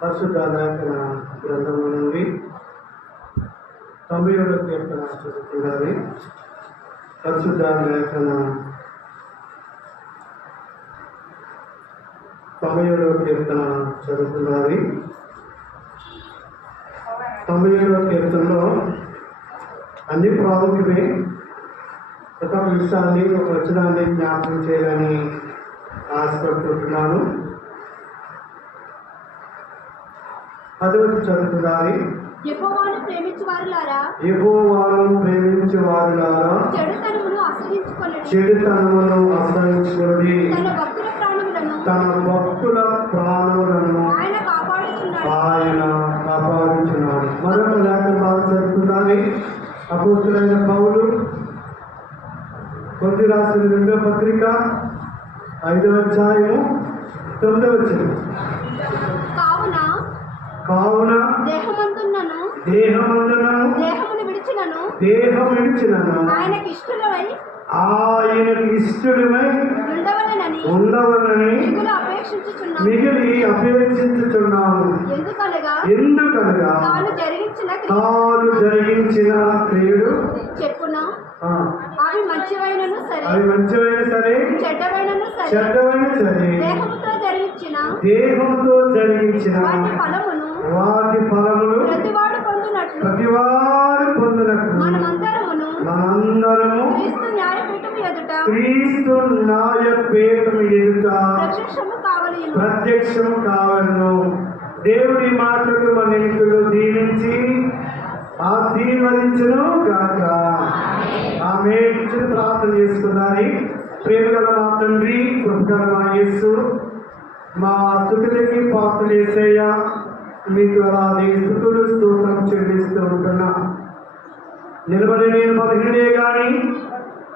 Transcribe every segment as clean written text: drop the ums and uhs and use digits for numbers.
పరిశుద్ధ లేఖన గ్రంథము నుండి 90వ కీర్తన చదువుతున్నది. పరిశుద్ధ లేఖన 90వ కీర్తన చదువుతున్నది. 90వ కీర్తనలో అన్ని ప్రాముఖ్యమే. ఒక విషయాన్ని, ఒక వచనాన్ని జ్ఞాపకం చేయాలని ఆశపడుతున్నాను. 10వ చదువుతున్నది. యెహోవాను ప్రేమించువారులారా, చెడుతనమును అసహించుకొనుడి, తన భక్తుల ప్రాణములను ఆయన కాపాడుచున్నాడు. మరొక లేఖన భాగం చదువుతున్నది. అపోస్తలుడైన పౌలు కొరింథీ రాసిన 2వ పత్రిక 5వ అధ్యాయము 9వ వచనం. కావున దేహమందున్నను దేహమును విడిచినను ఆయనకి ఇష్టడమై ఉండవలనని మిగిలి అపేక్షించుచున్నాము. ఎందుకనగా తాను జరిగించిన క్రియలు అవి మంచివైనను సరే చెడ్డవైన సరే దేహముతో జరిగించిన వాటి ఫలములు ప్రతివాడు పొందునట్లు మనమందరము క్రీస్తు న్యాయపీఠము ఎదుట ప్రత్యక్షము కావలను. దేవుడి మాటలు మన ఇంట్లో దీవించి ఆశీర్వదించును గాక. ఆమె ప్రార్థన చేసుకున్నాయి. ప్రేమగల మా తండ్రి, కృపగల మా యేసు, మా స్తుతులకి పాత్రలు యేసయ్య, మీకు అలాగే స్తుతులు స్తోత్రం చెల్లిస్తూ ఉంటున్నా. నిలబడి నేను బలహీనే కానీ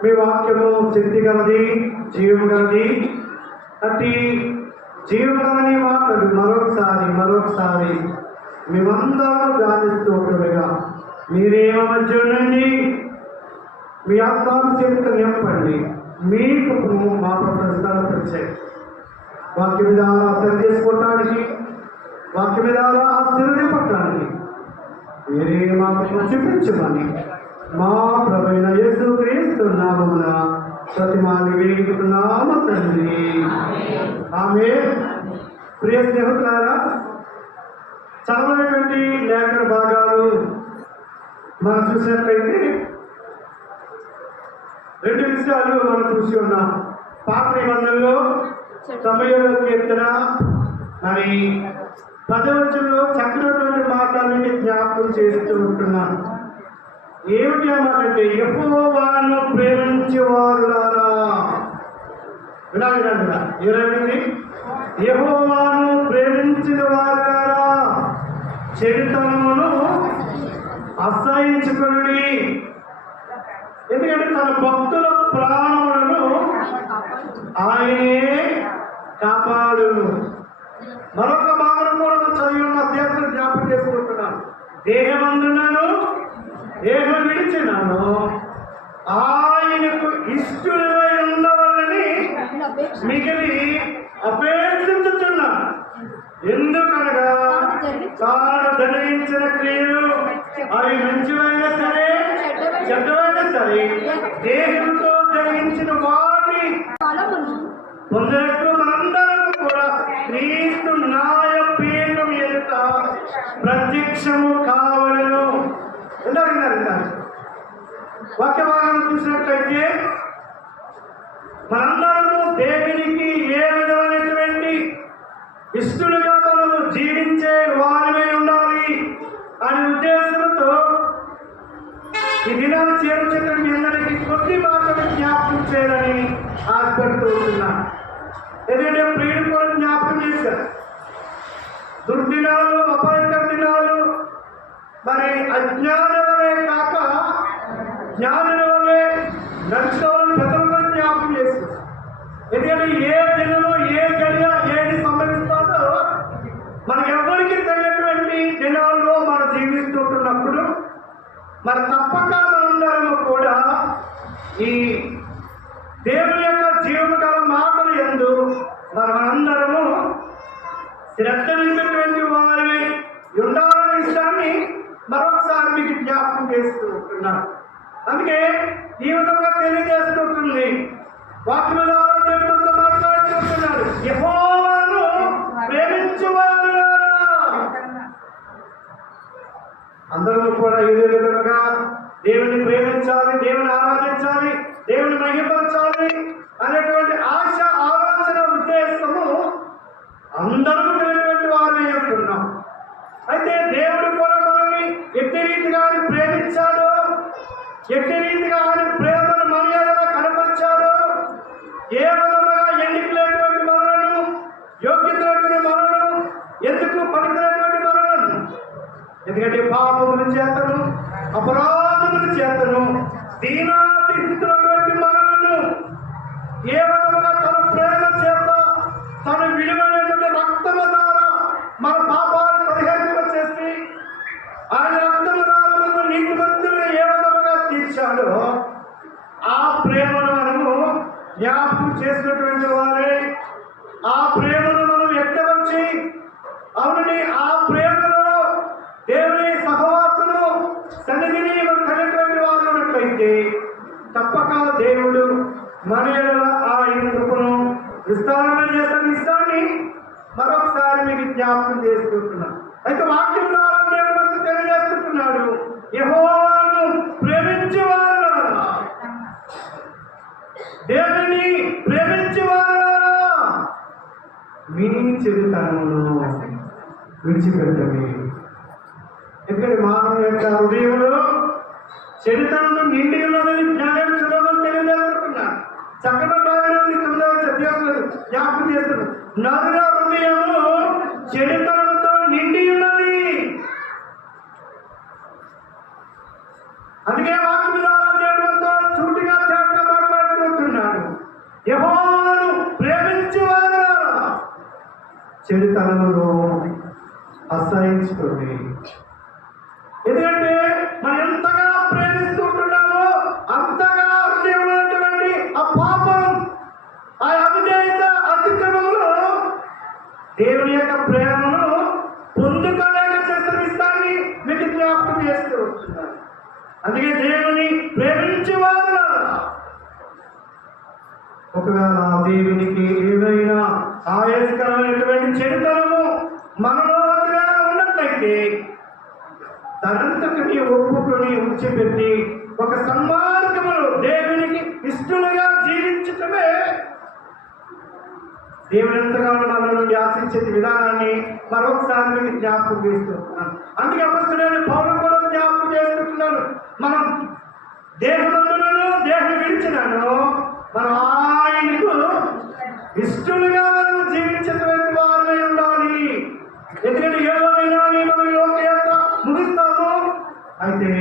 మీ వాక్యము శక్తి గలది, జీవము గలది. అట్టి జీవగలని మాటలు మరొకసారి మేమందరూ ధ్యానిస్తూ ఉంటుండగా మీరేమ మధ్య నుండి మీ ఆత్మాభిషేకత నింపండి. మీకు మా ప్రశ్నలు వాక్య విధాలు అర్థం చేసుకోవటానికి, వాక్య విధాలు ఆశీర్వదింపటానికి మీరే మాకు చూపించమని మా ప్రభువైన యేసుక్రీస్తు నామమున ప్రతిమాని వేడుకుంటున్నాము తండ్రి. ఆమేన్. ప్రియ స్నేహితులారా, చదవనటువంటి లేఖన భాగాలు మనం చూసినట్లయితే 2 విషయాలు మనం చూసి ఉన్నాం. పాత నిబంధనలో 90వ కీర్తన మరి 10వ వచనంలో చక్కనటువంటి మాటలని జ్ఞాపకం చేస్తూ ఉంటున్నాను. ఏమిటి అన్నమాట? యెహోవాను ప్రేమించేవారులారా, వినాలి. ఏమైంది? యెహోవాను ప్రేమించిన వారులారా, చెడుతనమును అసహించుకొనుడి, ఎందుకంటే తన భక్తుల ప్రాణములను ఆయనే కాపాడును. మరొక భాగం కూడా చదివి ఉన్న అధ్యాత్మ జ్ఞాపకం చేసుకుంటున్నాను. దేహమందున్నాను, దేహం విడిచినాను, ఆయనకు ఇష్టమై ఉండవాలని మిగిలి అపేక్షించుతున్నాను. ఎందుకనగా తాను జరిగించిన క్రియలు అవి మంచివైనా సరే చెడ్డవైనా సరే దేహంతో జరిగించిన వాటి పొందినట్టు మనందరం కూడా క్రీస్తు న్యాయపీఠం ఎదుట ప్రత్యక్షము కావలను. వాక్య భాగం చూసినట్లయితే మనందరము దేవునికి ఏ విధమైనటువంటి ఇష్టలుగా మనము జీవించే వారిమై ఉండాలి అనే ఉద్దేశంతో ఈ దినాన్ని చేర్చేటువంటి అందరికీ కొద్ది మాటలు జ్ఞాపకం చేయాలని ఆశపడుతూ ఉంటున్నాను. ఎందుకంటే ప్రియుడు కూడా జ్ఞాపకం చేశారు. దుర్దినాలు, అపాయకర దినాలు మరి అజ్ఞానమే కాక జ్ఞానం వల్లే నడుచుకోవాలని పెద్దలు జ్ఞాపకం చేశారు. ఎందుకంటే ఏ దినము, ఏ గడియ, ఏది సంభవిస్తుందో మనకెవ్వరికి తెలియనటువంటి దినాల్లో మనం జీవిస్తుంటున్నప్పుడు మరి తప్పక మనందరము కూడా ఈ దేవుని యొక్క జీవనకాల మాటలు యందు మనమందరము శ్రద్ధ నిలిపినటువంటి వారి ఉండాలనే విషయాన్ని మరొకసారి మీకు జ్ఞాపకం చేస్తూ ఉంటున్నాను. అందుకే ఈ విధంగా తెలియజేస్తుంటుంది. వాక్యంలో దేవుడితో మాట్లాడుతుంటున్నాడు. యెహోవాను ప్రేమించువారు అందరూ కూడా ఇదే విధంగా దేవుని ప్రేమించాలి, దేవుని ఆరాధించాలి, దేవుని మహిమపరచాలి అనేటువంటి ఆశ, ఆలోచన, ఉద్దేశము అందరూ కలిగినటువంటి వారిని ఉంటున్నాం. అయితే దేవుడు కూడా మనల్ని ఎట్టి రీతిగా ఆయన ప్రేమించాడు, ఎట్టి రీతిగా ఆయన ప్రేమను మర్యాదగా కనపరిచాడు, ఏ విధంగా ఎన్నికలేటువంటి మనలను, యోగ్యతలైన మనలను, ఎందుకు పనికినటువంటి మనలను, ఎందుకంటే పాపముల చేతను, అపరాధముల చేతను, దీనాతి స్థితులటువంటి మనలను ఏ విధంగా తన ప్రేమ చేత, తన విలువైనటువంటి రక్తము ద్వారా మన పాపాలను పరిహరింప చేసి ఆయన రక్తము ద్వారా నీతిమంతులుగా ఏ విధంగా తీర్చాడో ఆ ప్రేమను మనము జ్ఞాపకం చేసినటువంటి వారే. ఆ ప్రేమను మనం వ్యక్తపరిచి అవునని ఆ ప్రేమలో దేవుని సహవాసము సన్నిధిని కలిగినటువంటి వారు ఉన్నట్లయితే తప్పక దేవుడు మన ఎడల ఆయన కృపను విస్తారమైన చేస్తున్న విషయాన్ని మరొకసారి మీకు జ్ఞాపకం చేసుకుంటున్నాను. అయితే వాక్యంలో దేవుడు మనకు తెలియజేస్తున్నాడు, యెహోవాను ప్రేమించేవారు, దేవుని ప్రేమించేవారు మీ చెడుతనమును విడిచిపెట్టండి. ఎందుకంటే మానవ యొక్క హృదయంలో చరిత్రను నిండి ఉన్నదని జ్ఞానం సులభం తెలియజేస్తున్నాను. చక్కటి 9వ అధ్యాయంలో జ్ఞాపకం చేస్తున్నాను. నరుల హృదయంలో చరిత్రలతో నిండి ఉన్నది. అందుకే వాక్యంతో చూటిగా తేటగా మాట్లాడుకుంటున్నాడు. యెహోవాను ప్రేమించేవారు చెడుతనమును అసహించుకోండి. ఎందుకంటే మనం ఎంతగా ప్రేమిస్తుంటున్నామో అంతగా ఉన్నటువంటి ఆ పాపం, ఆ అవిధేయత, అతిక్రమములు దేవుని యొక్క ప్రేమను పొందుకోలేక చేస్తున్న విషయాన్ని మీకు జ్ఞాపకం చేస్తూ ఉంటున్నారు. అందుకే దేవుని ప్రేమించేవారు ఒకవేళ దేవునికి ఏదైనా ఆయాసకరమైనటువంటి చెడుతనము మనలో ఉన్నట్లయితే తనంతటిని ఒప్పుకొని ఉంచిపెట్టి ఒక సన్మార్గములు దేవునికి ఇష్టలుగా జీవించటమే దేవుని ఎంతగానో మన నుండి ఆశించే విధానాన్ని మరొకసారి మీకు జ్ఞాపకం చేస్తున్నాను. అందుకే అపొస్తలుడైన పౌలు కూడా జ్ఞాపకం చేసుకుంటున్నాను. మనం దేహమందులను దేహం విడిచినాను మనం ఆయనకు ఇష్టలుగా మనం జీవించేటువంటి వారమై ఉండాలి. ఎందుకంటే ఏమైనా మనం లోకయాత్ర ముగిస్తాము. అయితే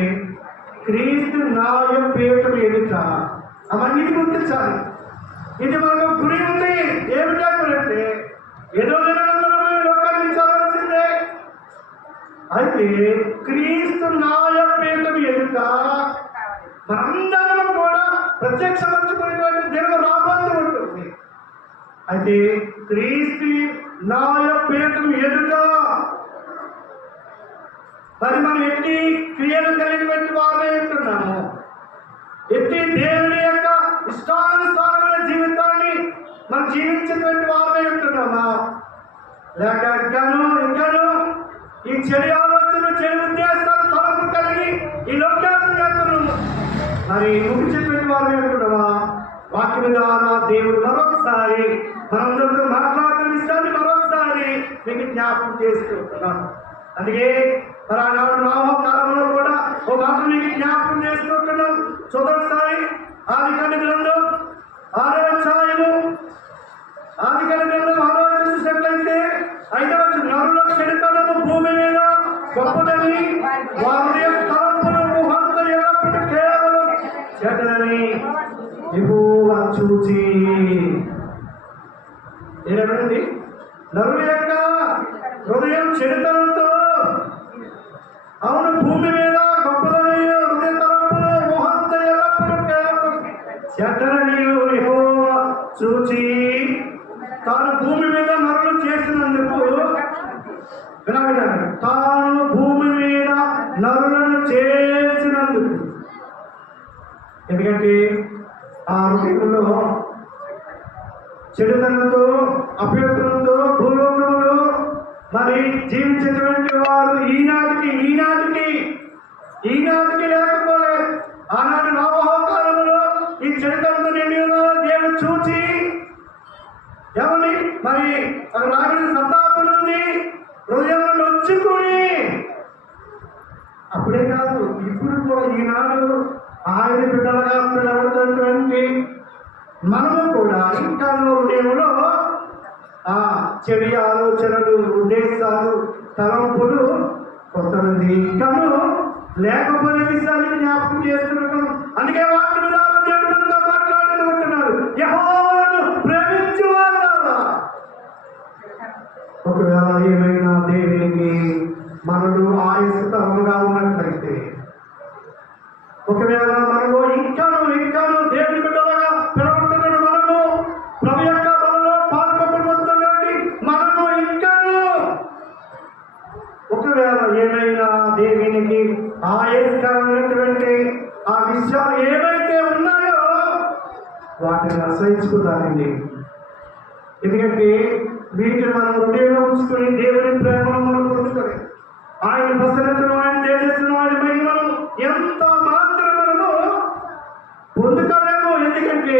క్రీస్తు న్యాయపీఠం ఎదుట అవన్నీ గుర్తించాలి. ఇది మనకు గురి ఉంది. ఏమిటంటే ఏదో లోకాన్ని చదవాల్సిందే. అయితే క్రీస్తు న్యాయపీఠం ఎదుట మనందరం కూడా ప్రత్యక్షపరచుకునేటువంటి దినం రాబోతూ ఉంటుంది. అయితే క్రీస్తు న్యాయపీఠం ఎదుట మరి మనం ఎట్టి క్రియలు కలిగినటువంటి వారే ఉంటున్నాము. ఎట్టి దేవుని యొక్క ఇష్టానుసారమైన జీవితాన్ని మనం జీవించినటువంటి వారే ఉంటున్నామా, లేక ఇంకాను ఈ చెడు ఆలోచనలు, చెడు ఉద్దేశాలు తలపు కలిగి ఈ లోకాలను మరి ముగించేటువంటి వారే ఉంటున్నామా? వాక్యం ద్వారా దేవుడు మరొకసారి మనందరితో మాట్లాడుతున్న విషయాన్ని మరొకసారి మీకు జ్ఞాపకం చేస్తున్నాను. అందుకే మరి ఆనాడు నామో కాలంలో కూడా ఒక మాట మీకు జ్ఞాపకం చేసుకుంటున్నాం. చూడండి, ఆదికాండ గ్రంథం 6వ అధ్యాయము, ఆదికాండ గ్రంథం 6వ అధ్యాయం చూసినట్లయితే 5వ వచనం, నరుల చెడుతనము భూమి మీద గొప్పదని వారి తలంపులు ఊహంత ఎల్లప్పుడూ కేవలం చెడ్డదని యెహోవా చూచి. ఏమండి, నరుల యొక్క హృదయం చెడుతనంతో అవును భూమి మీద గొప్పదని హృదయ తలంపులు ఊహంత ఎల్లప్పుడూ కేవలం చెడ్డదని యెహోవా చూచి తాను భూమి మీద నరులు చేసినందుకు వినాలి, తాను భూమి మీద నరులను చేసినందుకు. ఎందుకంటే ఆ హృదయంలో చెడుతనంతో అభ్యర్థులతో భూలోకములు మరి జీవించేటువంటి వారు ఈనాటికి లేకపోలే. ఆనాడు నోవహు కాలంలో ఈ చెడుతనంతో నిండి దేవుడు చూచి ఎవరిని మరి రాబడిన శతాబ్దం నుండి హృదయంలో నొచ్చుకొని, అప్పుడే కాదు ఇప్పుడు కూడా ఈనాడు ఆయన బిడ్డలుగా పిలవడుతున్నటువంటి మనము కూడా ఇంకా హృదయంలో ఆ చెడు ఆలోచనలు, ఉద్దేశాలు, తలంపులు కొంతమంది ఇంకాను లేకపోయిన విషయాన్ని జ్ఞాపకం చేస్తున్నాం. అందుకే వాక్యం దేవుడితో మాట్లాడుతూ ఉంటున్నారు, యెహోవాను ప్రేమించువారులారా. ఒకవేళ ఏమైనా దేవునికి మనలో ఆయుస్తరంగా ఉన్నట్లయితే, ఒకవేళ మనలో ఇంకాను దేవుని బిడ్డలుగా పిలవబడుతున్న మనము ప్రభు యొక్క మనలో పాల్గొనబడుతున్నటువంటి మనము ఇంకాను ఒకవేళ ఏమైనా దేవునికి ఆయుష్కరమైనటువంటి ఆ విషయాలు ఏవైతే ఉన్నాయో వాటిని అసహించుకుంటానండి. ఎందుకంటే వీటిని మనం హృదయంలో ఉంచుకొని దేవుని ప్రేమను మనం పొందుకొని ఆయన ప్రసన్నతను, ఆయన తేజస్సును, ఆయన మహిమను ఎంత మాత్రం మనము పొందుతామేమో. ఎందుకంటే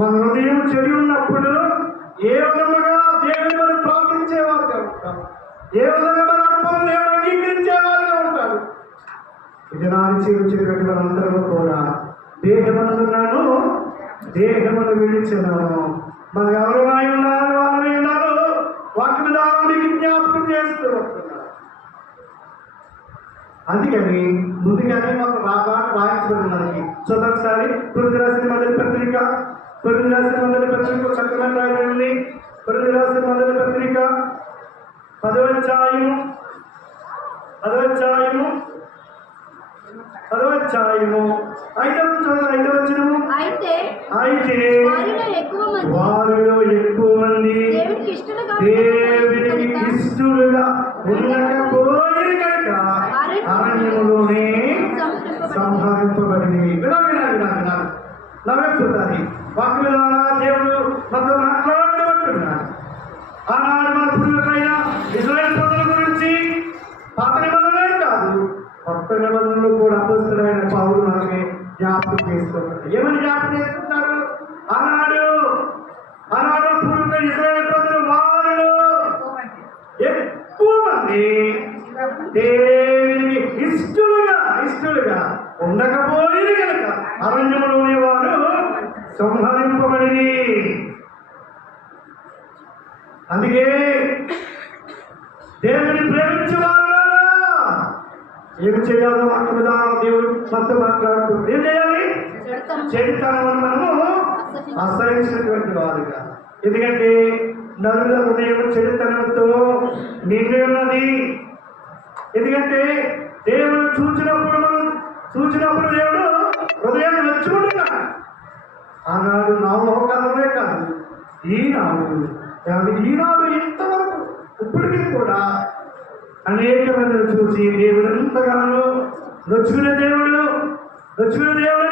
మన హృదయం చెడి ఉన్నప్పుడు ఏ విధంగా దేవుని మనం ప్రార్థించేవారుగా ఉంటాం, ఏ విధంగా మన అర్థం దేవుడు అంగీకరించేవారుగా ఉంటారు. ఇది నాని జీవించేటువంటి మనందరూ కూడా దేహమందున్నాను, దేహమును విడిచినాను. మనం ఎవరైనా ఉన్నారు, వారు ఉన్నారు, వాటి మీకు జ్ఞాపకం చేస్తూ ఉంటున్నారు. అందుకని ముందుగానే మాకు రాయించబడి మనకి ఒకసారి కొరింథీ రాసిన మొదటి పత్రిక చక్కగా రాయబడింది. కొరింథీ రాసిన మొదటి పత్రిక 10వ అధ్యాయము 5వ వచనము. అయితే వారిలో ఎక్కువ మంది దేవునికి ఇష్టలుగా ఉండకపోయిన కనుక అరణ్యములోనే సంహరింపబడింది. నవ్వుతుంది వాక్యం దేవుడు మనతో మాట్లాడుతూ ఉంటున్నాడు. ఆనాడు మన పూర్వీకులైన ఇశ్రాయేలు ప్రజల గురించి పాత నిబంధనలే కాదు, కొత్త నిబంధనలు కూడా అపోస్తలుడైన పౌలు మనకి జ్ఞాపకం చేస్తున్నారు. ఏమని జ్ఞాపకం చేస్తున్నారు? ఆనాడు పూర్వీకుల ఇశ్రాయేలు ప్రజలు వారిలో ఎక్కువ మంది దేవునికి ఇష్టలుగా ఉండకపోయిన కనుక అరణ్యములోని వారు సంహరింపబడి. అందుకే దేవుని ప్రేమించేవారు ఏమి చేయాలో వాక్య విధానం దేవుడు మనతో మాట్లాడుతూ ఏం చేయాలి? చెడుతనం మనము అసహించినటువంటి వారుగా. ఎందుకంటే నరుల హృదయం చెడుతనంతో నిండి ఉన్నది. ఎందుకంటే దేవుడు చూచినప్పుడు దేవుడు హృదయాన్ని మెచ్చుకుంటున్నాడు. ఆనాడు నోవహు కాలమే కాదు, ఈనాడు ఇంతవరకు ఇప్పటికీ కూడా అనేక మందిని చూసి దేవుడు ఎంతగానో నొచ్చుకునే దేవుడు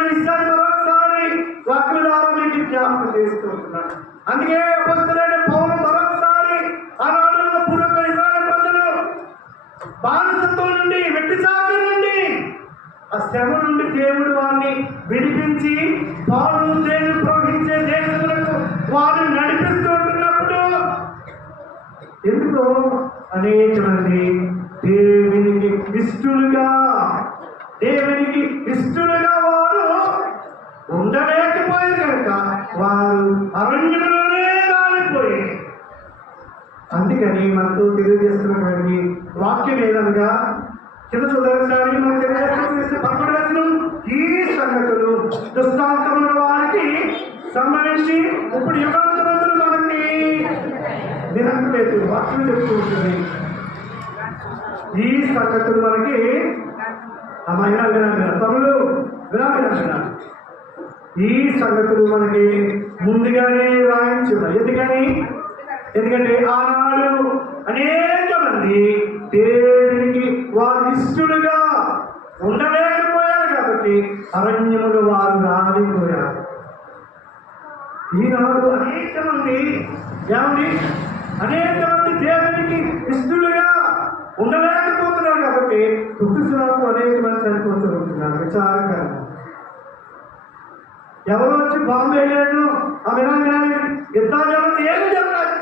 విషయాన్ని మరొకసారి వాక్య ద్వారా మీకు జ్ఞాపకం చేస్తూ ఉంటున్నాడు. అందుకే అపోస్తలుడైన పౌలు మరొకసారి ఆనాడు పూర్వక ఇశ్రాయేలు ప్రజలు బానిసత్వం నుండి, వెట్టిసాకు నుండి, ఆ శ్రమ నుండి దేవుడు వారిని విడిపించి పాలు దేవుడు ప్రవహించే దేశములకు వారిని నడిపిస్తూ ఉంటున్నప్పుడు ఎందుకో అనేక మంది దేవునికి ఇష్టలుగా వారు ఉండలేకపోయారు కనుక వారు అరణ్యంలోనే రాలిపోయి. అందుకని మనతో తెలియజేస్తున్నటువంటి వాక్యం ఏదనగా కింద చూడాలి మన 11వ వచనం, ఈ సంగతులు దృష్టాంతముల వారికి సంబంధించి ఇప్పుడు యుగాంతరంలో మనకి దినలేదు వాక్యం చెప్తూ ఉంటుంది. ఈ సంగతులు మనకి తమ్ముడు వినాలి. ఈ సంగతులు మనకి ముందుగానే రాయించున్నాయి. ఎందుకంటే ఆనాడు అనేక మంది దేవునికి వారు ఇష్టలుగా ఉండలేకపోయారు కాబట్టి అరణ్యములు వారు రాలిపోయారు. ఈనాడు అనేక మంది దేవునికి ఇష్టలుగా ఉండలేకపోతున్నారు కాబట్టి తుట్టుసులకు అనేక మంది చనిపోతూ ఉంటున్నారు. విచారకరం. ఎవరు వచ్చి బాంబే లేదు ఆ విధంగా యుద్ధాలు ఏమి చెప్పాలి.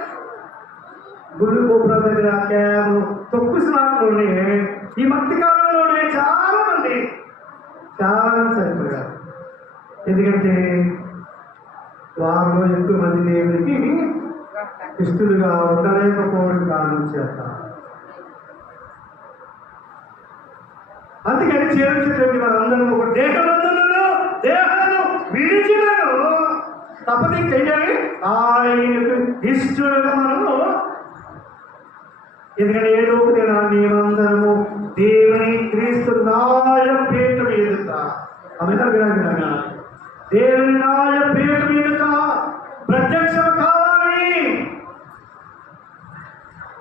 గుళ్ళు గోపురం దగ్గర కేవలం తొక్కుసులాట్లోనే ఈ మధ్య కాలంలోనే చాలా మంది చనిపోయారు. ఎందుకంటే వారిలో ఎక్కువ మంది దేవునికి ఇష్టలుగా ఉండలేకపోవడం కారణం చేత. అందుకని చేర్చేటువంటి వాళ్ళందరూ ఒక దేహాలను విడిచినను తప్పది చెయ్యాలి ఆయనకు ఇష్టలుగా మనము. ఎందుకంటే ఏ లోపుదైనా మేమందరము దేవుని క్రీస్తు న్యాయపీఠం ఎదుట దేవుని న్యాయపీఠం ఎదుట ప్రత్యక్షం కావాలి.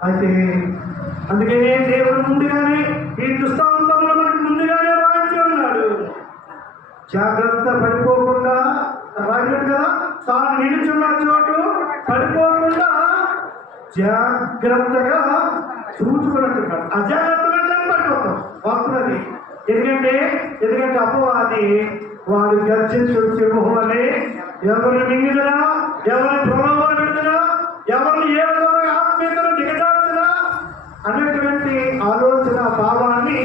అయితే అందుకనే దేవుడు ముందుగానే ఈ దృష్టాంతంలో మనకు ముందుగానే రాయించి ఉన్నాడు. జాగ్రత్త పడిపోకుండా రాయడు కదా, తాను నిలుచున్న చోటు పడిపోకుండా జాగ్రత్తగా చూసుకున్నట్టున్నాడు. అజాగ్రత్తగా పడిపోతాం వస్తున్నది. ఎందుకంటే అపవాది వాడు గర్జించు సింహమని ఎవరిని మింగిదరా, ఎవరిని ప్రలోభం పెడుతున్నా, ఎవరిని ఏ విధంగా ఆత్మీయతను దిగజార్చునా అనేటువంటి ఆలోచన భావాన్ని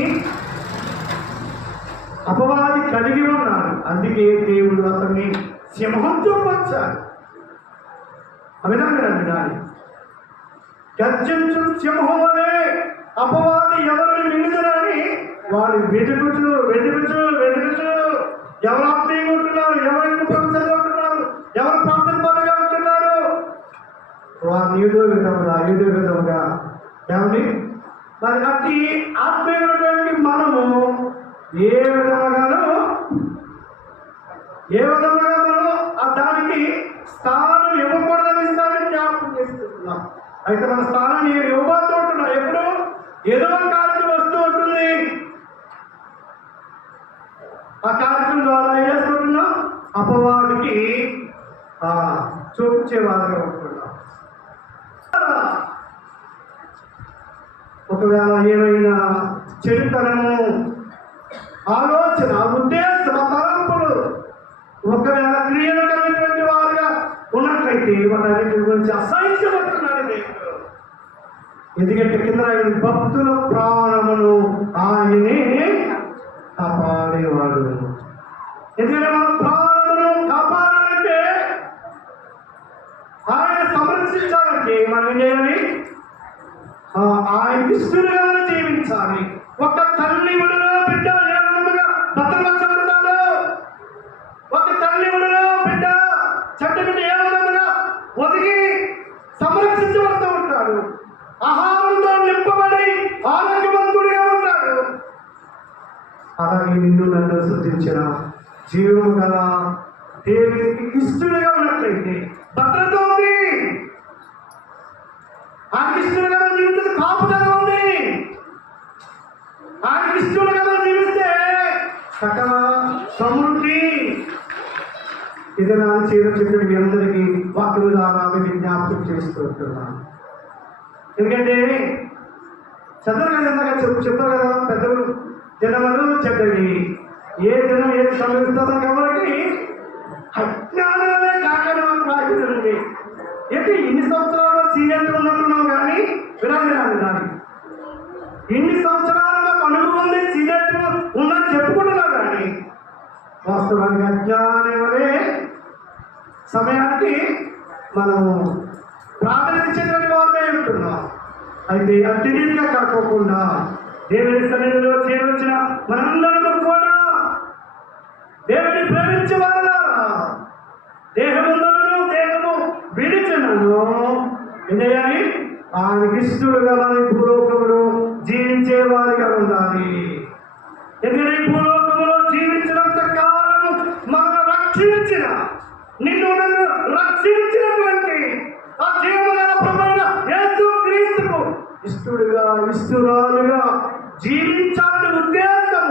అపవాది కలిగి ఉన్నాడు. అందుకే దేవుడు అతన్ని సింహంతో వచ్చాడు. వినాలి. గర్జించు సింహం వలె అపవాది ఎవరిని మింగుదరని వాడు వెతుకుచు ఎవరు ఆత్మీయంగా ఉంటున్నారు, ఎవరికి ప్రపంచంగా ఉంటున్నారు, ఎవరు ప్రార్థన పనులుగా ఉంటున్నారు, వారు ఏదో విధముగా ఏమండి. మరి అట్టి ఆత్మీయమైనటువంటి మనము ఏ విధంగా మనం దానికి స్థానం ఇవ్వకూడదని జ్ఞాపకం చేస్తున్నాం. అయితే మన స్థానాన్ని ఇవ్వబడుతూ ఉంటున్నాం. ఎప్పుడు ఏదో ఒక కార్యక్రమం వస్తూ ఉంటుంది. ఆ కార్యక్రమం ద్వారా ఏం చేసుకుంటున్నాం, అపవాదికి చూపించేవారుగా ఉంటున్నాం. ఒకవేళ ఏమైనా చెడుతనము, ఆలోచన, ఉద్దేశం, తలంపులు ఒకవేళ క్రియలు కలిగినటువంటి వారుగా ఉన్నట్లయితే వాటి గురించి అసహించబడుతున్నాడు దేవుడు. ఎందుకంటే కింద భక్తుల ప్రాణమును ఆయనే కాపాడేవాడు. ఎందుకంటే మన ప్రాణమును కాపాడాలంటే, ఆయన సంరక్షించాలంటే మనం ఏం చేయాలి, ఆయన ఇష్టలుగా జీవించాలి. ఒక తల్లి ఒడిలో బిడ్డ ఏ విధంగా భద్రపరచబడతాడు, ఒక తల్లి ఒడిలో బిడ్డ చెట్టు బిడ్డ ఏ విధంగా ఒదిగి సంరక్షించబడుతూ ఉంటాడు. ఆహారంతో నింపబడి ఆరోగ్యవంతుడిగా ఉంటాడు. అలాగే నిన్ను నన్ను సృష్టించిన జీవము గల దేవునికి ఇష్టలుగా ఉన్నట్లయితే భద్రత ఉంది. ఆయనకి ఇష్టలుగా జీవితం కాపుదల ఉంది. ఆయనకి ఇష్టలుగా జీవిస్తే సకల సమృద్ధి. ఇది నా చెప్పిన మీ అందరికీ వాక్యం ద్వారా జ్ఞాపకం చేస్తూ ఉంటున్నాను. ఎందుకంటే చెప్పారు కదా పెద్దలు, జనములు చెడ్డవి, ఏ జనం ఏది సంభవిస్తుందో కాబట్టి అజ్ఞానమే కాకనే. ఏంటి ఇన్ని సంవత్సరాలు సీనియర్లు ఉన్నట్టున్నాం కానీ వినాలి ఇన్ని సంవత్సరాలు మాకు అనుభవం సీనియర్లు ఉందని చెప్పుకుంటున్నాం కానీ వాస్తవానికి అజ్ఞానం వలె సమయానికి మనము ప్రార్థించేటువంటి వారే ఉంటున్నాం. అయితే అతిథిగా కాకోకుండా దేవుని సన్నిధిలో చేరొచ్చిన మనందరూ కూడా దేవుని ప్రేమించే వాళ్ళ దేహము విడిచినను ఏం చేయాలి, ఆయనకి ఇష్టలుగా మన భూలోకంలో జీవించే వారిగా ఉండాలి. ఎందుకంటే ఈ భూలోకంలో జీవించినంత కాలము మనల్ని రక్షించిన, నిన్ను నన్ను రక్షించినటువంటి ఆ జీవన ప్రభువైన యేసు క్రీస్తుకు ఇష్టడుగా ఇష్టరాలుగా జీవించాలని ఉద్దేశం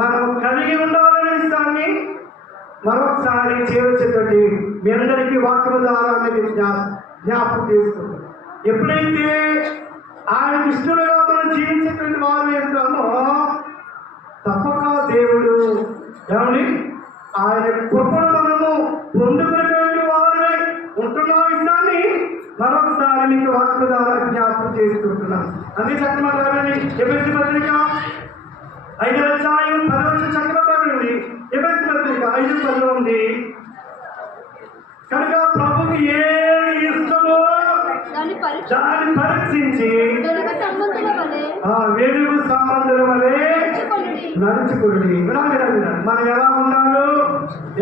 మనం కలిగి ఉండాలనే విషయాన్ని మరొకసారి చేర్చేటట్టు మీ అందరికీ వాక్య ద్వారా జ్ఞాపకం చేసుకుంటాం. ఎప్పుడైతే ఆయన ఇష్టడుగా మనం జీవించేటువంటి వారు ఏంటామో తప్పక దేవుడు ఏమని ఆయన కృపను మనము పొందుకునేటువంటి వారై ఉంటున్న విషయాన్ని మరొకసారి మీకు వాక్య ద్వారా జ్ఞాపకం చేసుకుంటున్నాను. అన్ని చక్కమని ఎబెసి పత్రిక 5వ అధ్యాయం 10వ చక్కమని ఎబెసి పత్రిక 5:10 ఉంది. కనుక ప్రభుకి ఏది ఇష్టమో దాన్ని పరీక్షించి వెలుగు సంబంధుల వలె వెలుగు సంబంధుల వలె నడుచుకోండి. మనం ఎలా ఉండాలో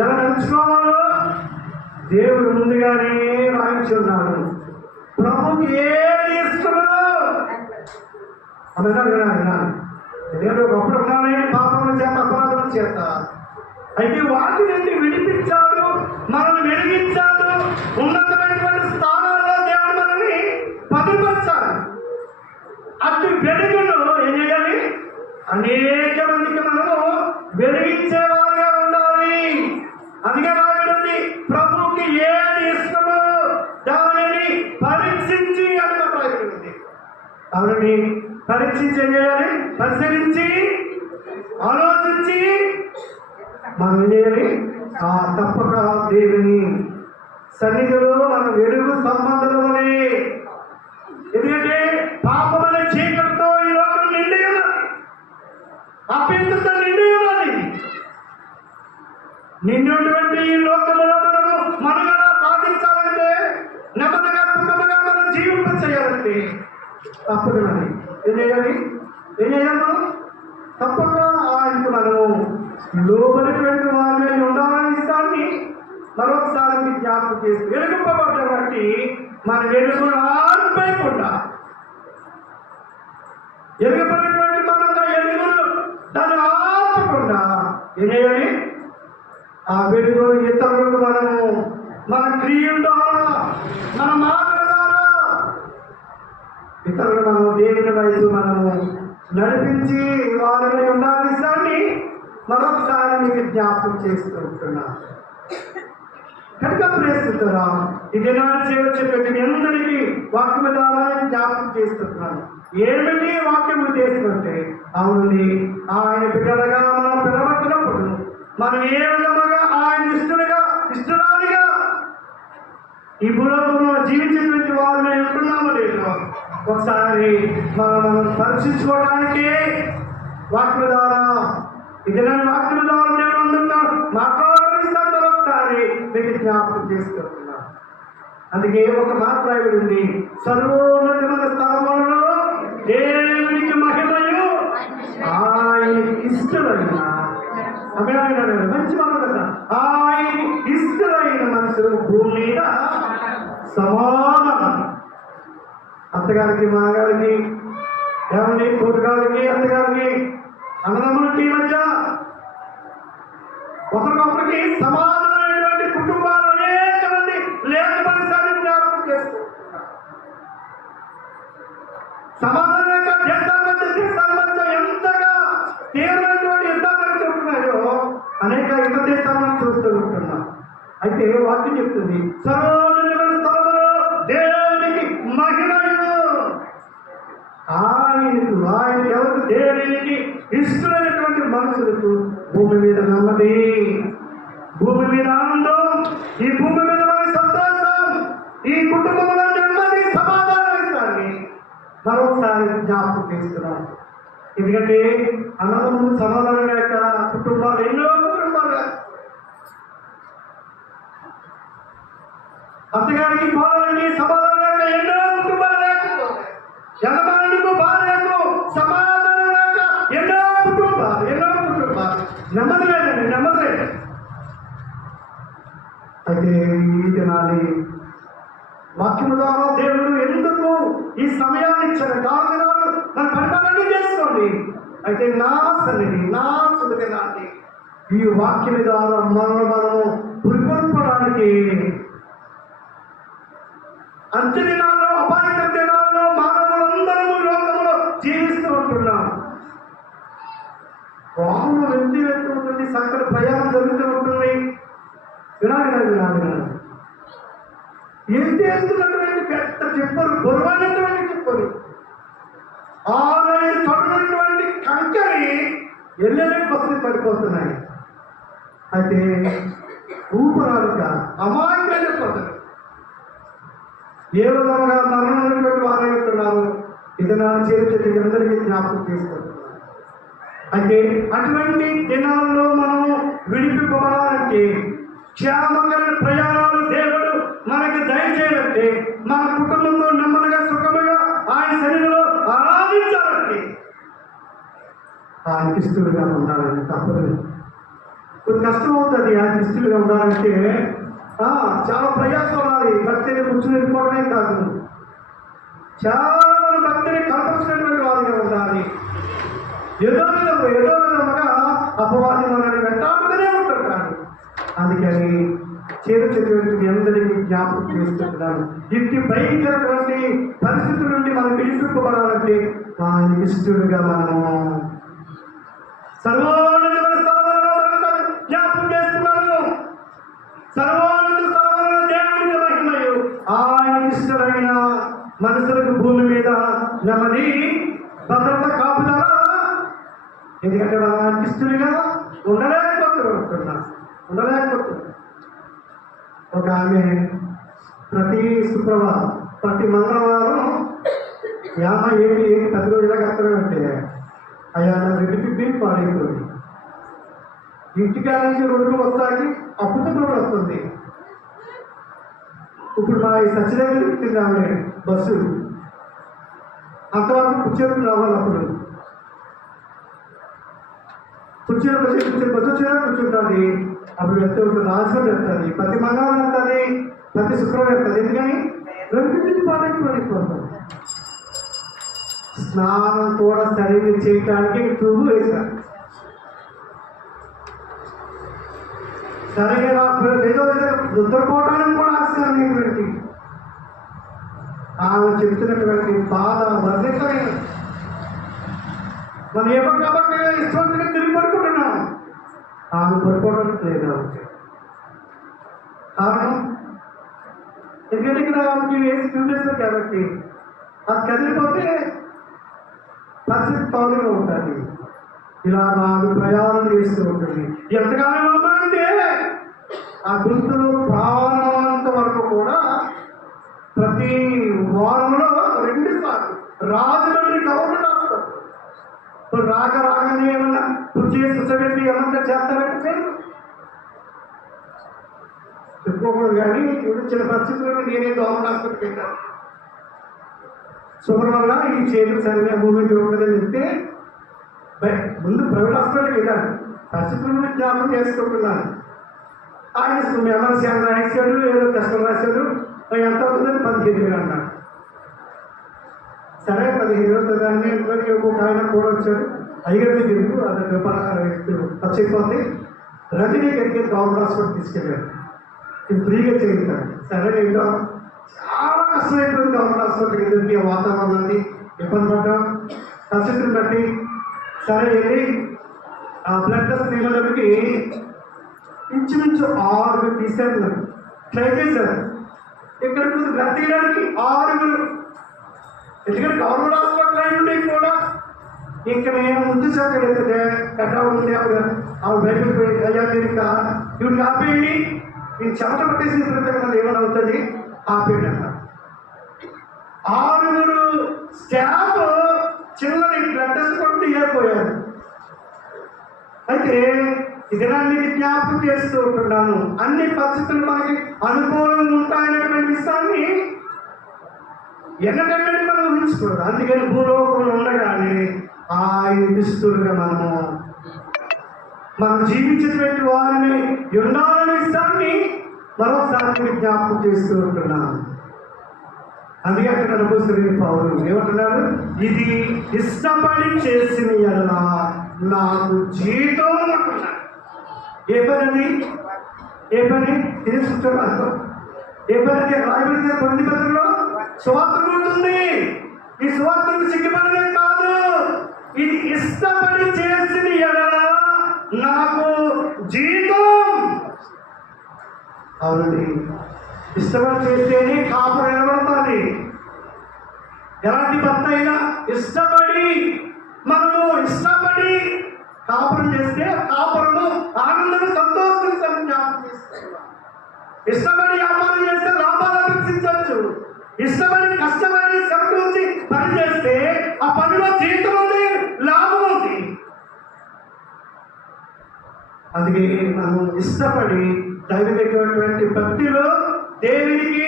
ఎలా నడుచుకోవాలో దేవుడు ముందుగానే రాయించి ఉన్నాడు. ప్రభుకి ఏది ఇష్టమో దేవుడు ఒకప్పుడు ఉన్నానే పాపం చేత అపరాధం చేత అయితే వాటి నుండి విడిపించాడు, మనల్ని వెలిగించాడు, ఉన్నతమైనటువంటి స్థానాల్లో దేవుడు మనల్ని పదిపరచాలి. అటు వెలుగును ఏం చేయాలి? అనేక మందికి మనము వెలిగించేవారుగా ఉండాలి. అందుకే రాబడింది ప్రభుకి ఏది ఇష్టమో దానిని పరీక్షించి అని రాబడింది. అవునండి, పరీక్షించి ఏం చేయాలి? పరిశీలించి ఆలోచించి మనం ఏం చేయాలి? తప్పక దేవుని సన్నిధిలో మన వెలుగు సంబంధంలోనే. ఎందుకంటే పాపమైన చీకటితో ఈ లోకం నిండి ఉన్నది, అభ్యంతరంతో నిండి ఉన్నది. నిండినటువంటి ఈ లోకంలో మనము మనుగడ సాధించాలంటే, నెమ్మదిగా సుఖముగా మనం జీవింప చేయాలంటే తప్పదని ఏం చేయాలి? మనం తప్పక ఆయనకు మనము లోబడినటువంటి వారిని ఉండాలని ఇష్టాన్ని మరొకసారి జ్ఞాపకం చేసి వెలుగుపబడ్డబట్టి మన వెలుగును ఆర్పేయకుండా ఎలుగుపడినటువంటి మనం ఎలుగును దాన్ని ఆపకుండా ఏం చేయాలి? ఆ వెలుగును ఇతరులకు మనము మన క్రియల ద్వారా మన మాటల ద్వారా ఇతరులు మనం దేవుని వైపు మనము నడిపించి వారిని ఉండాలని మరొకసారి మీకు జ్ఞాపకం చేసుకుంటున్నా. కనుక ప్రస్తుతరా ఈ దినాలు చేయవచ్చేటట్టు మీ అందరికీ వాక్యం ద్వారా జ్ఞాపకం చేసుకుంటున్నాను. ఏమిటి వాక్యం ఉద్దేశింటే, అవునండి, ఆయన బిడ్డలుగా మనం పిలవబడినప్పుడు మనం ఏ విధముగా ఆయన ఇష్టరాలుగా ఈ భూలోకంలో జీవించేటువంటి వారిని ఉంటున్నామో లేదో ఒకసారి మనం పరీక్షించుకోవడానికి వాక్యం ద్వారా ఇది నేను వాక్యం ద్వారా నేను అందుకున్నాను మాట్లాడిస్తాను. ఒకసారి మీకు జ్ఞాపకం చేసుకుంటున్నాను. అందుకే ఒక మాట రాయబడింది, సర్వోన్నతమైన స్థలములలో దేవునికి మహిమయు ఆయనకి ఇష్టమైన మంచి మాట కదా, ఆయనకి ఇష్టమైన మనుషులు భూమి మీద సమానం. అత్తగారికి మాగారికి ఏమండి, తోటగారికి అత్తగారికి అన్నదమ్ములకి మధ్య ఒకరికొకరికి సమానమైనటువంటి కుటుంబాలు అనేక మంది లేకపోతే జ్ఞాపకం చేస్తారు. సమాధానం దేశాల మధ్య ఎంతగా తీవ్రమైనటువంటి యుద్ధాలు చెబుతున్నాయో అనేక ఇతర దేశాలను చూస్తూ ఉంటున్నాం. అయితే వాక్యం చెప్తుంది, సర్వోన్నతమైన స్థలములో దేవునికి మహిమయు ఆయన ఎవరికి దేవునికి ఇష్టమైనటువంటి మనుషులకు భూమి మీద నెమ్మది, భూమి మీద ఆనందం, ఈ భూమి మీద సంతోషం, ఈ కుటుంబంలో నెమ్మది సమాధానం ఇస్తారని మరొకసారి జ్ఞాపకం చేస్తున్నాం. ఎందుకంటే అన్నదమ్ములు సమాధానం లేక కుటుంబాలు ఎన్నో కుటుంబాలు, అత్తగారికి కోడలికి సమాధానం లేక ఎన్నో కుటుంబాలు లేకపోతే, యజమానికి భార్యకు సమాధానం లేక ఎన్నో కుటుంబాలు నెమ్మది లేదండి, నెమ్మది లేదు. అయితే ఈ దినాన్ని వాక్యము ద్వారా దేవుడు ఎందుకు ఈ సమయాన్ని ఇచ్చారు? 4 దినాలు మన పరిపాలన చేసుకోండి. అయితే నా సన్నిధి, నా సుదినాన్ని ఈ వాక్యం ద్వారా మనము పురికొల్పడానికి అంత్య దినాల్లో, అపాయకర దినాల్లో మానవ వినాలి. ఎత్తేస్తున్నటువంటి పెద్ద చెప్పరు, బరువైనటువంటి చెప్పరు, 6 టన్నులటువంటి కంకరి ఎల్లెల్లి పసులు పడిపోతున్నాయి. అయితే ఊపిరాలుగా అమాయకంగా చెప్పతారు. ఏ విధంగా మరణమైనటువంటి వారు చెప్తున్నారు, ఇది నా చేతి అందరికీ జ్ఞాపకం చేసుకుంటున్నారు. అయితే అటువంటి దినాల్లో మనం విడిపింపబడాలంటే, క్షేమకర ప్రయాణాలు దేవుడు మనకి దయచేయాలంటే, మన కుటుంబంలో నెమ్మదిగా సుఖముగా ఆయన శరీరంలో ఆరాధించాలంటే ఆయన ఇష్టలుగా ఉండాలని తప్పదు. కొంచెం కష్టం అవుతుంది ఆయన ఇష్టలుగా ఉండాలంటే. చాలా ప్రయాసం ఉండాలి. భక్తిని కూర్చుని వెళ్ళిపోవడమే కాదు, చాలా భక్తిని కల్పించినటువంటి వారిగా ఉండాలి. ఏదో విధముగా అపవాది మనల్ని వెంటాడుతూనే ఉంటారు. కానీ అందుకని చేరుచేటువంటి అందరికీ జ్ఞాపకం చేస్తున్నాను, ఇంటి భయంకరటువంటి పరిస్థితుల నుండి మనం విడిపింపబడాలంటే ఆయన ఇష్టలుగా మనము సర్వోన్నతమైన స్థలంలో జ్ఞాపకం చేస్తున్నాను. సర్వోన్నత స్థలంలో దేవునికి మహిమయు ఆయన ఇష్టమైన మనుషులకు భూమి మీద నెమ్మది భద్రత కాపుదల. ఎందుకంటే మనం ఇష్టలుగా ఉండలేకపోతున్నాం. ఒక ఆమె ప్రతి శుక్రవారం ప్రతి మంగళవారం 50 ఏళ్ళు 10 రోజుల కట్టడం అంటే అయ్యా నా రెడ్డికి పాడైపోయింది. ఇంటికా నుంచి 2 వస్తాకి అప్పుతో కూడా వస్తుంది. ఇప్పుడు మా ఈ సత్యదేవి తిన్నామే బస్సు అంతవరకు కూర్చొని రావాలి. అప్పుడు బస్సు వచ్చేలా కూర్చుంటుంది. అప్పుడు వెళ్తూ ఉంటుంది, రాజులో వెళ్తుంది, ప్రతి మంగళవారం వెళ్తుంది, ప్రతి శుక్రవారం వెళ్తుంది. ఎందుకని 2 పాడైపోతుంది. స్నానం కూడా సరిగ్గా చేయడానికి ట్యూబ్ వేశారు. సరిగ్గా ఏదో నిద్రపోవడానికి కూడా ఆశ్చర్యమైనటువంటి ఆమె చెప్తున్నటువంటి బాధ వర్ణితమైన. మనం ఏ పక్క ఇష్టంగా తిరిగి పడుకుంటున్నాం, ఆమె పడుకోవడానికి లేదా కారణం ఎందుకంటే ఆమెకి వేసి చూపిస్తారు కాబట్టి అది కదిలిపోతే పరిస్థితి పౌరుగా ఉంటుంది. ఇలా నాకు ప్రయాణం చేస్తూ ఉంటుంది. ఎంతకాలం ఉందంటే ఆ గుంతులు ప్రాణమంత వరకు కూడా ప్రతి వారంలో 2 సార్లు రాజమండ్రి గవర్నమెంట్ హాస్పిటల్. ఇప్పుడు రాగానే ఏమన్నా చేసి ఏమన్నా చేస్తారంటే చెప్పుకోకూడదు. కానీ చిన్న పరిస్థితుల్లో నేనే గవర్నమెంట్ హాస్పిటల్కి వెళ్ళాను. షుగర్ వల్ల ఈ చేతులు సరిగ్గా మూమెంట్ ఉండదని చెప్తే ముందు ప్రైవేట్ హాస్పిటల్కి వెళ్ళాను. పరిస్థితులను జ్ఞాపకం చేసుకుంటున్నాను. ఆయన ఎమర్జెన్సీ అని రాశాడు, ఏదో కష్టం రాశాడు, ఎంత అవుతుందని 15,000 అన్నాడు. సరే 15,000 దాన్ని ఇంకొకరికి ఒక్కొక్క ఆయన కూడా వచ్చాడు. 5,000 తిరుగు అది ఖర్చయిపోతే రజనీ దగ్గరికి గవర్నమెంట్ హాస్పిటల్ తీసుకెళ్ళాడు. ఇది ఫ్రీగా చేయించాడు. సరే ఏంటో చాలా కష్టమైపోయింది గవర్నమెంట్ హాస్పిటల్కి ఎదురికి. వాతావరణాన్ని ఇబ్బంది పడ్డాం. పరిస్థితిని బట్టి సరే వెళ్ళి ఆ బ్లడ్ టెస్ట్ నిలబడికి ఇంచుమించు 6 తీశారు. ట్రై చేశారు. ఇక్కడ బ్లడ్ తీయడానికి 6. ఎందుకంటే గవర్నమెంట్ హాస్పిటల్ అయి ఉండి కూడా ఇంకా నేను ముందు శాఖ వెళ్తే కట్టా ఉంటే ఆవిడ బయటకు పోయి అయ్యా మీరు ఇవి ఆపేయండి, నేను చెమట పట్టేసిన తర్వాత ఏమైనా అవుతుంది ఆపేయండి అన్న. 6 స్టాఫ్ చిన్నది బ్లడ్ టెస్ట్ కొట్టి వెళ్ళిపోయారు. అయితే ఇదన్నీ జ్ఞాపకం చేస్తూ ఉంటున్నాను. అన్ని పరిస్థితులు మనకి అనుకూలంగా ఉంటాయనేటువంటి విషయాన్ని ఎన్నటంటే మనం ఊహించుకోరు. అందుకని భూలోకంలో ఉండగానే ఆయన దుస్తులుగా మనం జీవించేటువంటి వారిని ఉండాలనే విషయాన్ని మరోసారి జ్ఞాపకం చేస్తూ ఉంటున్నాను. అందుకే అక్కడ అనుభూతి పౌరులు ఏమంటున్నారు, ఇది ఇష్టపడి చేసిన ఎడల నాకు జీవితం అంటున్నాను. ఏ పని ఇది చూస్తున్నారు. ఏ పని రాయబడిన కొన్ని పత్రికలో సువార్త ఉంటుంది. ఈ సువార్తను సిగ్గుపడమే కాదు, ఇది ఇష్టపడి చేసిన ఎడల నాకు జీవితం. అవునండి, ఇష్టపడి చేస్తేనే కాపురం నిలబడుతుంది. ఎలాంటి భర్త అయినా మనము ఇష్టపడి కాపురం చేస్తే కాపురము ఆనందము సంతోషం జ్ఞాపకం చేస్తున్నాం. ఇష్టపడి వ్యాపారం చేస్తే లాభాలు అపేక్షించవచ్చు. ఇష్టపడి కష్టపడి శ్రమ నుంచి పని చేస్తే ఆ పనిలో జీవితం ఉంది, లాభం ఉంది. అందుకే మనం ఇష్టపడి దైవికమైనటువంటి భక్తిలో దేవునికి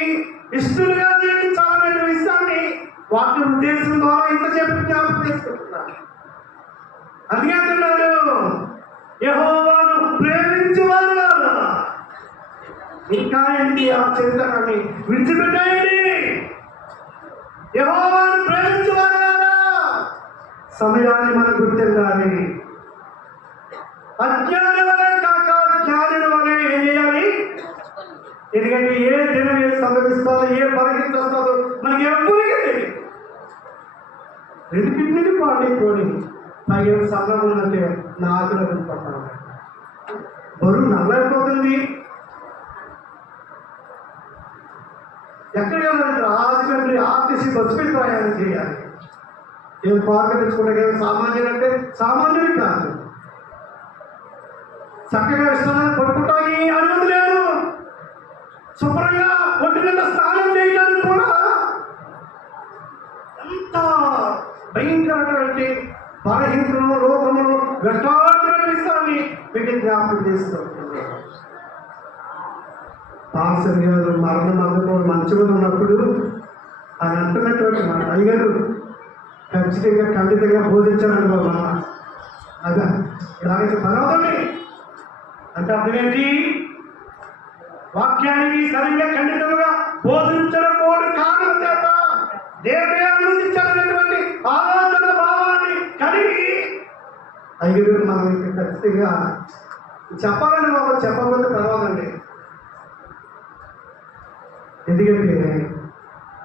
ఇష్టలుగా జీవించాలనే విషయాన్ని వాక్య ఉద్దేశం ద్వారా ఇంతసేపు జ్ఞాపకం చేసుకుంటున్నాను. అందుకే అంటున్నాడు, యెహోవాను ప్రేమించేవారు ఇంకా ఏంటి ఆ చరిత్రని విడిచిపెట్టేయండి. యెహోవాను ప్రేమించేవారు సమయాన్ని మనం గుర్తించాలి. అజ్ఞాని వలె కాక జ్ఞానుల వలె ఏం చేయాలి? ఎందుకంటే ఏ దినం ఏ సంభవిస్తుందో ఏ పరిస్థితి వస్తుందో మనకి ఎప్పటికీ తెలియదు. రెండింటిని పాడైపోయి పైన సంఘం ఉన్నట్టే నాకు పడతాను. బరువు నల్లైపోతుంది. ఎక్కడికి వెళ్ళాలంటే రాజమండ్రి ఆర్టీసీ బస్సు మీద ప్రయాణం చేయాలి. ఏం పార్క్ తెచ్చుకుంటే సామాన్యులు అంటే సామాన్యులు కాదు. చక్కగా విశ్రాంతి పడుకుంటానికి అనుమతి లేదు. శుభ్రంగా ఒంటి మీద స్నానం చేయడానికి కూడా ఎంత భయంకరమైనటువంటి బలహీనతలు రోగములు వెంటాడుతున్న విషయాన్ని మీకు జ్ఞాపకం చేస్తున్నారు. పాల్సర్ గారు మరణం అందుకోవడం మంచిగా ఉన్నప్పుడు ఆయన అంటున్నటువంటి మాట, అయ్యారు ఖచ్చితంగా ఖండితంగా బోధించాలని బాబా అదా ఇలాగైతే పర్వాలండి అంటే అర్థమేంటి? వాక్యానికి సరిగ్గా ఖండితంగా బోధించకపోవడం కారణం చేత దేవుడే అనుమతించాలనేటువంటి ఆలోచన భావాన్ని కలిగి అయ్యారు మనం ఖచ్చితంగా చెప్పాలని బాబా చెప్పకపోతే పర్వాలండి. ఎందుకంటే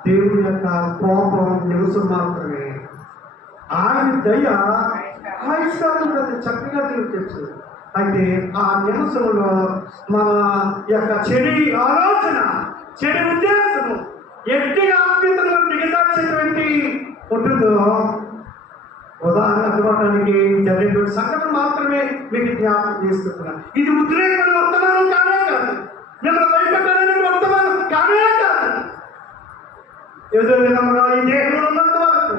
దేవుడి యొక్క కోపం నివసం మాత్రమే, ఆయన దయ ఆయుష్కాలం చక్కగా తీర్చచ్చు. అయితే ఆ నివసంలో మన యొక్క చెడు ఆలోచన చెడు ఉద్దేశము ఎట్టిగా ఆత్మీయతలో దిగదార్చేటువంటి ఉంటుందో ఉదాహరణ అందుకోవడానికి జరిగినటువంటి సంఘటన మాత్రమే మీకు జ్ఞాపకం చేసుకుంటున్నాను. ఇది ఉద్రేకం వర్తమానం కానే కాదు, మిమ్మల్ని భయపెట్టాలని వర్తమానం కానే కాదు. ఏదో విధంగా ఈ దేహంలో ఉన్నంత వరకు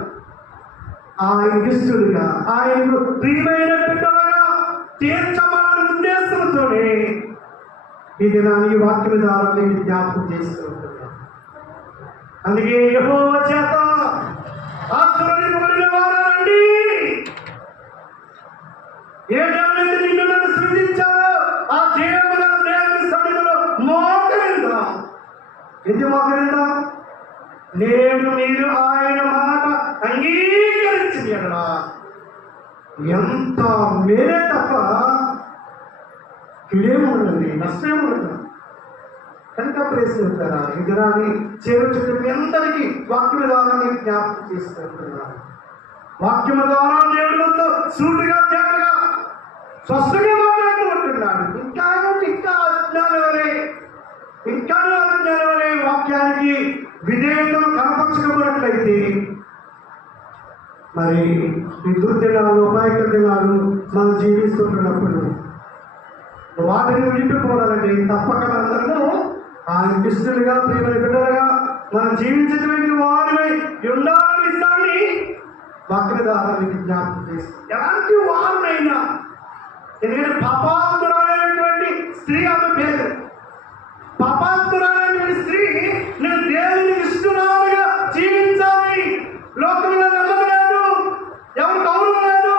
ఆయన ఇష్టడుగా ఆయనకు ప్రియమైన బిడ్డలుగా తీర్చబడాలని ఉద్దేశంతోనే ఈ దినాన్ని ఈ వాక్యం ద్వారా నేను జ్ఞాపకం చేసుకుంటున్నాను. అందుకే యెహోవా చేత ఆశీర్వదింపబడిన వారండి. ఏ దేవుడైతే నిన్ను నన్ను సృష్టించారో ఆ దేవుడు దేవుని సన్నిధిలో మోకరిద్దాం. ఎందుకు మోకరిద్దాం? నేను మీరు ఆయన మాట అంగీకరించింది కదా ఎంత మేరే తప్ప కిడేముండండి, నష్టమేముండదు. కనుక ప్రశ్నిస్తారా ఈ దినాన్ని చేరుచున్న మీ అందరికీ వాక్యం ద్వారా నేను జ్ఞాపకం చేసుకుంటున్నాను. వాక్యం ద్వారా దేవుడితో సూటిగా తేటగా స్పష్టంగా మాట్లాడుతూ ఉంటున్నాడు. ఇంకా అజ్ఞానం వలె వాక్యానికి విధేయతను కనపరచకపోయినట్లయితే మరి ఈ దుర్దినాలు ఉపాయక దినాలు మనం జీవిస్తుంటున్నప్పుడు వాటిని విడిపిపోవాలంటే తప్పక అందరము ఆయన కృష్ణులుగా ప్రియమైన బిడ్డలుగా మనం జీవించేటువంటి వారిపై ఉండాలని విషయాన్ని వాక్య ద్వారా మీకు జ్ఞాపకం చేస్తాం. ఎలాంటి వారినైనా, ఎందుకంటే పాపాత్మురాలైనటువంటి స్త్రీ ఆమె పేరు. పాపాత్మురాలైనటువంటి స్త్రీ నేను దేవుని ఇష్టనాలుగా జీవించాలి, లోకంలో నమ్మలేదు, ఎవరు గౌరవం లేదు.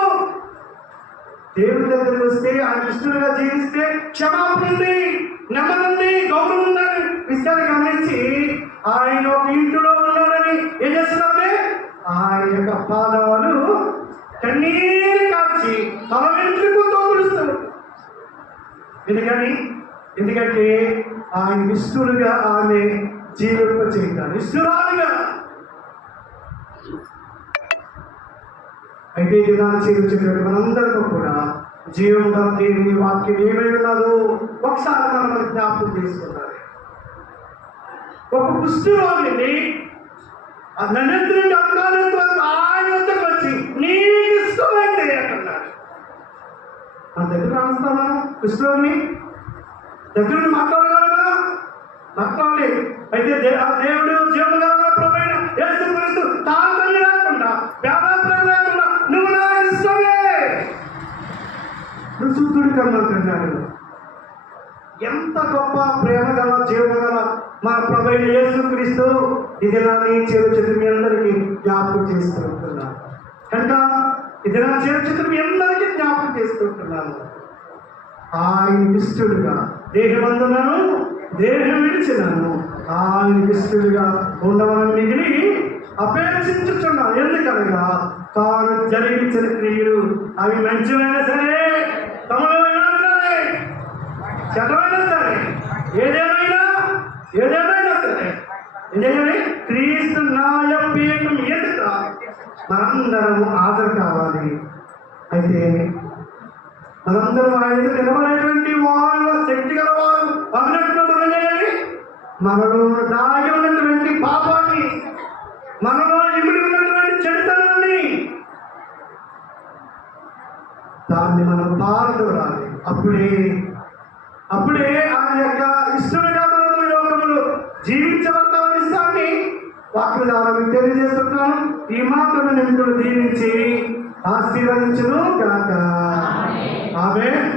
దేవుని దగ్గరికి వస్తే ఆయన ఇష్టలుగా జీవిస్తే క్షమాపణ ఉంది, నెమ్మది ఉంది, గౌరవం ఉందని విషయాన్ని గమనించి ఆయన ఒక ఇంటిలో ఉన్నాడని ఏం చేస్తున్నారంటే ఆయన యొక్క పాదాలు కన్నీరు కాచి తల వెంట్రుకలతో పిలుస్తారు. ఎందుకంటే ఆయన ఇష్టలుగా ఆమె జీవింప చేయాలి, ఇష్టరాలుగా. అయితే దినాన్ని చేయించేటువంటి మనందరితో కూడా జీవం గల దేవుని వాక్యం ఏమై ఉన్నదో ఒకసారి మనం జ్ఞాపకం చేసుకుంటారు. ఒక కుష్ఠరోగిని నన్ను అక్కాలంత వరకు ఆయన వద్దకు వచ్చి నీకు ఇష్టమైంది అంటున్నాడు. మన దగ్గర రాస్తామా కుష్ఠరోగిని దగ్గర మాట్లాడగలరా? మాట్లాడలేదు. అయితే ఆ దేవుడు జీవముగా ప్రభువైన యేసుక్రీస్తు తాకని లేకుండా వ్యాపారం లేకుండా నువ్వు నా ఇష్టమే శుద్ధుడి కమ్మంటున్నాడు. ఎంత గొప్ప ప్రేమ గల జీవన గల మన ప్రభువైన యేసుక్రీస్తు ఇది నా నీ చేరు మీ అందరికీ జ్ఞాపకం చేసుకుంటున్నాను. కనుక ఇది నా చేరు మీ అందరికీ జ్ఞాపకం చేసుకుంటున్నాను. ఆయన ఇష్టడుగా దేహమందునను దేహం విడిచినాను ఆయన ఇష్టడుగా ఉండవని మిగిలి అపేక్షించుచున్నాను. ఎందుకనగా తాను జరిగించిన క్రియలు అవి మంచివైనా సరే తమలైనా సరే చెడ్డమైనా సరే ఏదేమైనా సరే ఎందుకని క్రీస్తు న్యాయపీఠం ఎదుట మనందరము హాజరు కావాలి. అయితే మనందరం ఆయన నిలబడేటువంటి వారు శక్తి గల వారు అన్నట్లు మనం చేయాలి. మనలో దాగి ఉన్నటువంటి పాపాన్ని మనలో ఇమిడి ఉన్నటువంటి చెడుతనాన్ని దాన్ని మనం పారదోరాలి. అప్పుడే ఆయన యొక్క ఇష్టంగా మనం లోకములు జీవించబడతామని ఇష్టాన్ని వాక్య ద్వారా మీకు తెలియజేస్తున్నాను. ఈ మాటను నిమిత్తులు దీవించి ఆశీర్వదించును గాక. ఆమేన్.